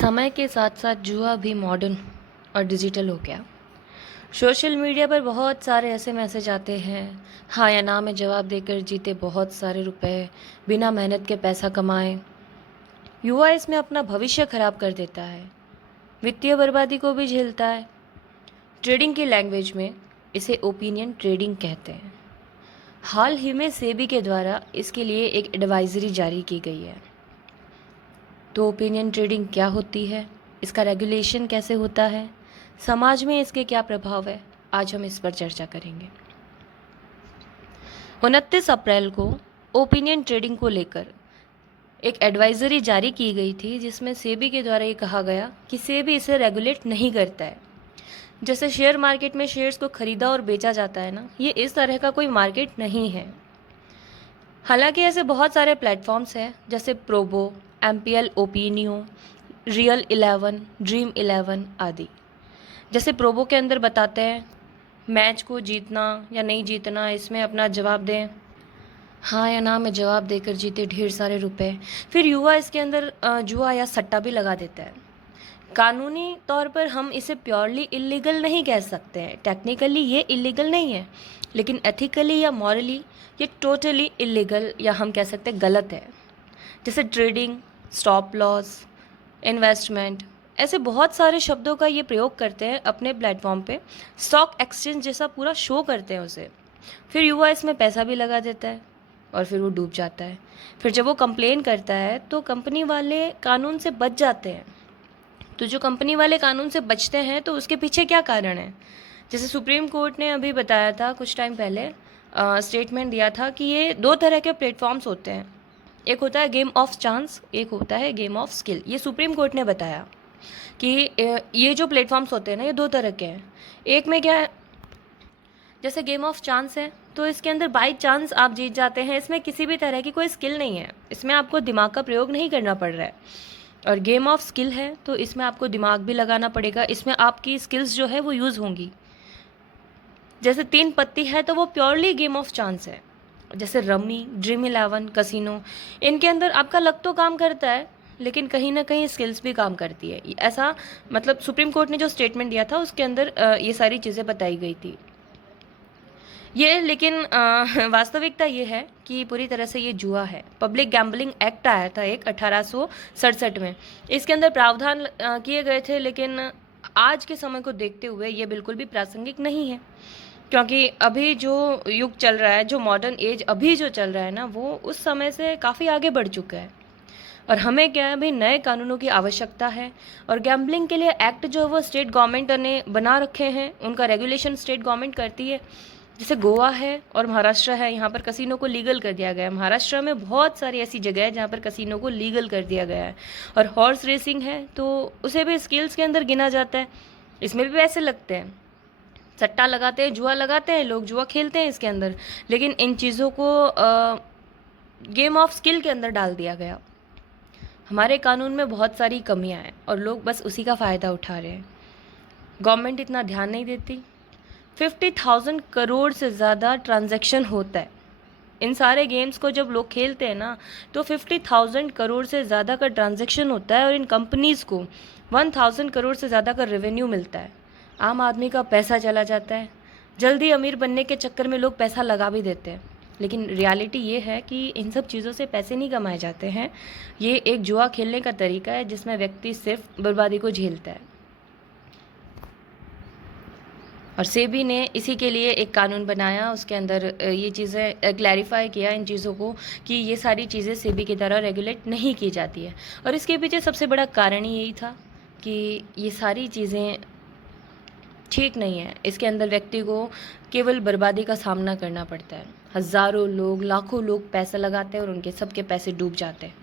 समय के साथ साथ जुआ भी मॉडर्न और डिजिटल हो गया। सोशल मीडिया पर बहुत सारे ऐसे मैसेज आते हैं, हाँ या ना में जवाब देकर जीते बहुत सारे रुपए, बिना मेहनत के पैसा कमाए। युवा इसमें अपना भविष्य खराब कर देता है, वित्तीय बर्बादी को भी झेलता है। ट्रेडिंग की लैंग्वेज में इसे ओपिनियन ट्रेडिंग कहते हैं। हाल ही में सेबी के द्वारा इसके लिए एक एडवाइजरी जारी की गई है। तो ओपिनियन ट्रेडिंग क्या होती है, इसका रेगुलेशन कैसे होता है, समाज में इसके क्या प्रभाव है, आज हम इस पर चर्चा करेंगे। 29 अप्रैल को ओपिनियन ट्रेडिंग को लेकर एक एडवाइजरी जारी की गई थी, जिसमें सेबी के द्वारा ये कहा गया कि सेबी इसे रेगुलेट नहीं करता है। जैसे शेयर मार्केट में शेयर्स को खरीदा और बेचा जाता है ना, ये इस तरह का कोई मार्केट नहीं है। हालांकि ऐसे बहुत सारे प्लेटफॉर्म्स हैं, जैसे प्रोबो, एमपीएल ओपिनियो, रियल 11, ड्रीम 11 आदि। जैसे प्रोबो के अंदर बताते हैं मैच को जीतना या नहीं जीतना, इसमें अपना जवाब दें, हाँ या ना में जवाब देकर जीते ढेर सारे रुपए। फिर युवा इसके अंदर जुआ या सट्टा भी लगा देता है। कानूनी तौर पर हम इसे प्योरली इलीगल नहीं कह सकते हैं, टेक्निकली ये इलीगल नहीं है, लेकिन एथिकली या मॉरली ये टोटली इलीगल या हम कह सकते हैं गलत है। जैसे ट्रेडिंग, स्टॉप लॉस, इन्वेस्टमेंट, ऐसे बहुत सारे शब्दों का ये प्रयोग करते हैं अपने प्लेटफॉर्म पे, स्टॉक एक्सचेंज जैसा पूरा शो करते हैं उसे। फिर युवा इसमें पैसा भी लगा देता है और फिर वो डूब जाता है। फिर जब वो कंप्लेन करता है तो कंपनी वाले कानून से बच जाते हैं। तो जो कंपनी वाले कानून से बचते हैं तो उसके पीछे क्या कारण है? जैसे सुप्रीम कोर्ट ने अभी बताया था, कुछ टाइम पहले स्टेटमेंट दिया था कि ये दो तरह के प्लेटफॉर्म्स होते हैं, एक होता है गेम ऑफ चांस, एक होता है गेम ऑफ स्किल। ये सुप्रीम कोर्ट ने बताया कि ये जो प्लेटफॉर्म्स होते हैं ना, ये दो तरह के हैं। एक में क्या है, जैसे गेम ऑफ चांस है तो इसके अंदर बाई चांस आप जीत जाते हैं, इसमें किसी भी तरह की कोई स्किल नहीं है, इसमें आपको दिमाग का प्रयोग नहीं करना पड़ रहा है। और गेम ऑफ स्किल है तो इसमें आपको दिमाग भी लगाना पड़ेगा, इसमें आपकी स्किल्स जो है वो यूज़ होंगी। जैसे 3 पत्ती है तो वो प्योरली गेम ऑफ चांस है। जैसे रम्मी, ड्रीम 11, कसिनो, इनके अंदर आपका लक तो काम करता है, लेकिन कहीं ना कहीं स्किल्स भी काम करती है। ऐसा मतलब सुप्रीम कोर्ट ने जो स्टेटमेंट दिया था उसके अंदर ये सारी चीज़ें बताई गई थी। ये लेकिन वास्तविकता ये है कि पूरी तरह से ये जुआ है। पब्लिक गैम्बलिंग एक्ट आया था एक 1867 में, इसके अंदर प्रावधान किए गए थे, लेकिन आज के समय को देखते हुए ये बिल्कुल भी प्रासंगिक नहीं है, क्योंकि अभी जो युग चल रहा है, जो मॉडर्न एज अभी जो चल रहा है ना, वो उस समय से काफ़ी आगे बढ़ चुका है। और हमें क्या है भाई, नए कानूनों की आवश्यकता है। और गैम्बलिंग के लिए एक्ट जो है वो स्टेट गवर्नमेंट ने बना रखे हैं, उनका रेगुलेशन स्टेट गवर्नमेंट करती है। जैसे गोवा है और महाराष्ट्र है, यहाँ पर कसिनो को लीगल कर दिया गया है। महाराष्ट्र में बहुत सारी ऐसी जगह है जहाँ पर कसिनो को लीगल कर दिया गया है। और हॉर्स रेसिंग है तो उसे भी स्किल्स के अंदर गिना जाता है, इसमें भी पैसे लगते हैं। सट्टा लगाते हैं, जुआ लगाते हैं, लोग जुआ खेलते हैं इसके अंदर, लेकिन इन चीज़ों को गेम ऑफ स्किल के अंदर डाल दिया गया। हमारे कानून में बहुत सारी कमियां हैं और लोग बस उसी का फ़ायदा उठा रहे हैं। गवर्नमेंट इतना ध्यान नहीं देती। 50,000 करोड़ से ज़्यादा ट्रांजैक्शन होता है। इन सारे गेम्स को जब लोग खेलते हैं ना, तो 50,000 करोड़ से ज़्यादा का ट्रांजैक्शन होता है और इन कंपनीज़ को 1,000 करोड़ से ज़्यादा का रेवेन्यू मिलता है। आम आदमी का पैसा चला जाता है। जल्दी अमीर बनने के चक्कर में लोग पैसा लगा भी देते हैं, लेकिन रियलिटी ये है कि इन सब चीज़ों से पैसे नहीं कमाए जाते हैं। ये एक जुआ खेलने का तरीका है जिसमें व्यक्ति सिर्फ बर्बादी को झेलता है। और सेबी ने इसी के लिए एक कानून बनाया, उसके अंदर ये चीज़ें क्लैरिफाई किया इन चीज़ों को कि ये सारी चीज़ें सेबी की तरह रेगुलेट नहीं की जाती है। और इसके पीछे सबसे बड़ा कारण ही यही था कि ये सारी चीज़ें ठीक नहीं है, इसके अंदर व्यक्ति को केवल बर्बादी का सामना करना पड़ता है। हज़ारों लोग, लाखों लोग पैसा लगाते हैं और उनके सबके पैसे डूब जाते हैं।